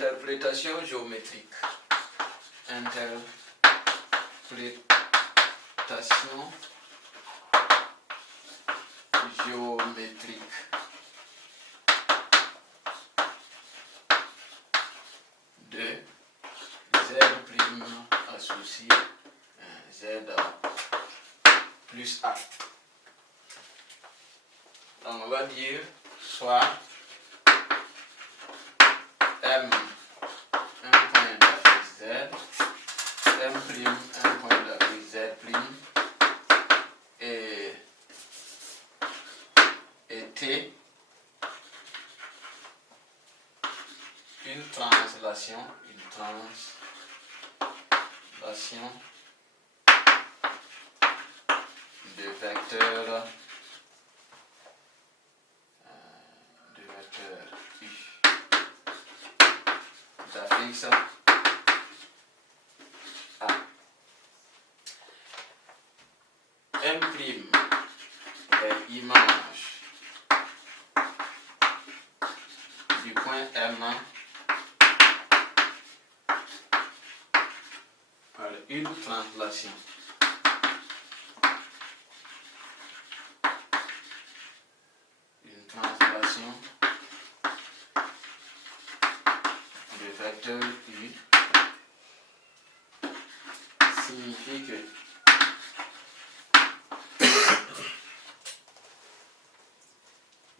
Interprétation géométrique. Interprétation géométrique. De Z' associé Z plus A. Donc on va dire soit M un point d'affixe Z, M' un point d'affixe Z' et T une translation de vecteur U d'affixe A. M' est image du point M par une translation de vecteur U signifie que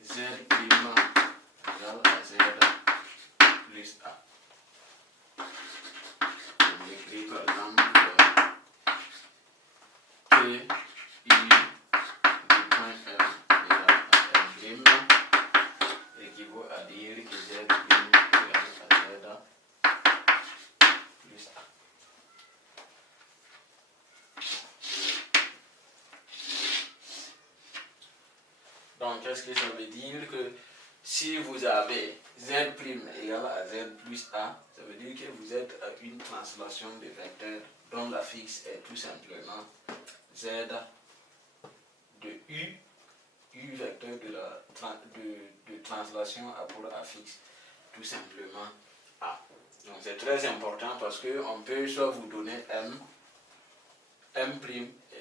Z' égale à Z plus A. On écrit par exemple P I du point M égale à M' équivaut à dire que Z' égale à Z plus A. Donc, qu'est-ce que ça veut dire? Que si vous avez Z' égale à Z plus A, ça veut dire que vous êtes à une translation de vecteurs dont l'affixe est tout simplement Z de U vecteur de translation a pour affixe tout simplement A. Donc, c'est très important parce qu'on peut soit vous donner M' et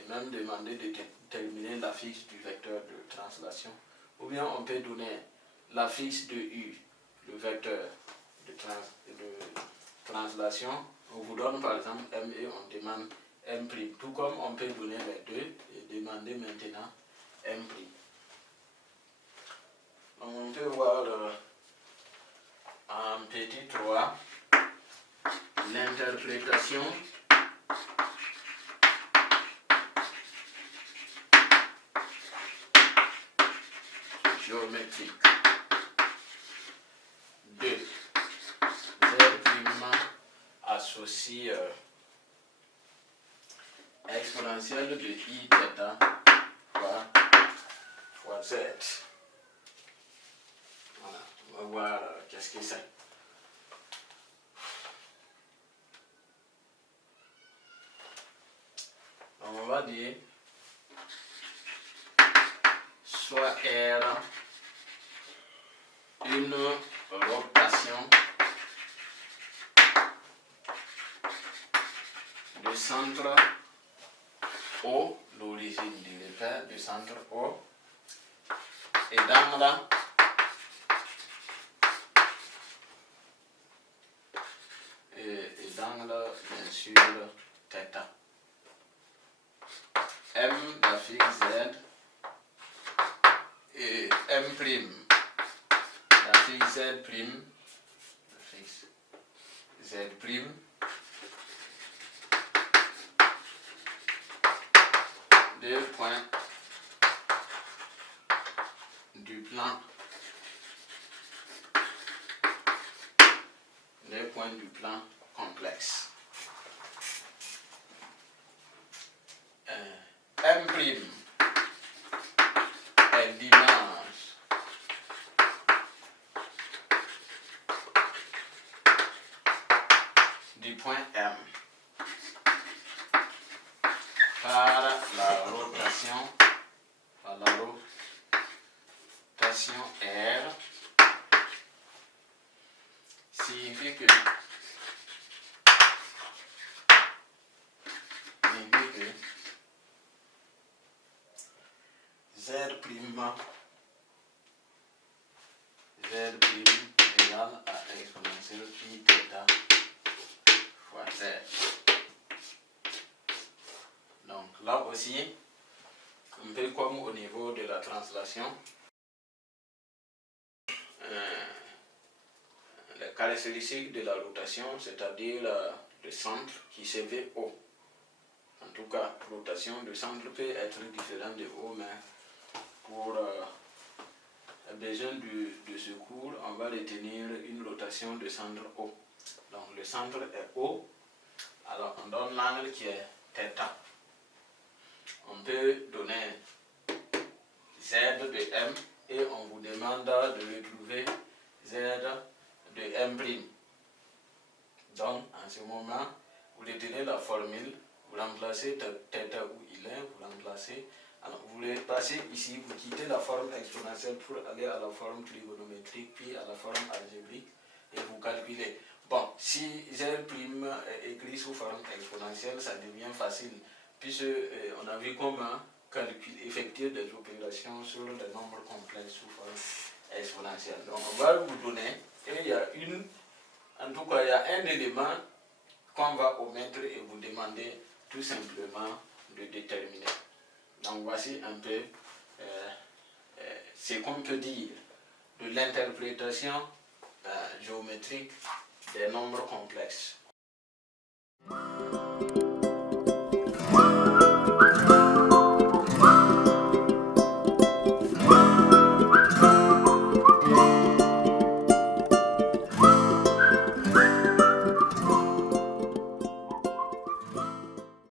même demander de déterminer l'affixe du vecteur de translation, ou bien on peut donner l'affixe de U, le vecteur de translation, on vous donne par exemple M et on demande M', tout comme on peut donner les deux et demander maintenant M'. Donc on peut voir en petit 3 l'interprétation géométrique de Z' associe exponentielle de I θ fois Z. Voilà, on va voir qu'est-ce que c'est. Donc on va dire soit R une rotation de centre O, l'origine du repère du centre O, et d'angle bien sûr θ. M d'affixe Z et M' d'affixe Z', deux points du plan complexe. M' est l'image du point M par la rotation R, signifie que ici, un peu comme au niveau de la translation, les caractéristiques de la rotation, c'est-à-dire le centre qui se veut haut. En tout cas, rotation de centre peut être différente de haut, mais pour besoin de ce cours, on va retenir une rotation de centre haut. Donc le centre est haut, alors on donne l'angle qui est θ. On peut donner Z de M et on vous demande de retrouver Z de M'. Donc en ce moment, vous retenez la formule, vous remplacez θ où il est, vous remplacez. Alors, vous passez ici, vous quittez la forme exponentielle pour aller à la forme trigonométrique, puis à la forme algébrique, et vous calculez. Bon, si Z' est écrit sous forme exponentielle, ça devient facile, puisqu'on a vu comment effectuer des opérations sur des nombres complexes sous forme exponentielle. Donc, on va vous donner, et il y a en tout cas, il y a un élément qu'on va omettre et vous demander tout simplement de déterminer. Donc voici un peu ce qu'on peut dire de l'interprétation géométrique des nombres complexes.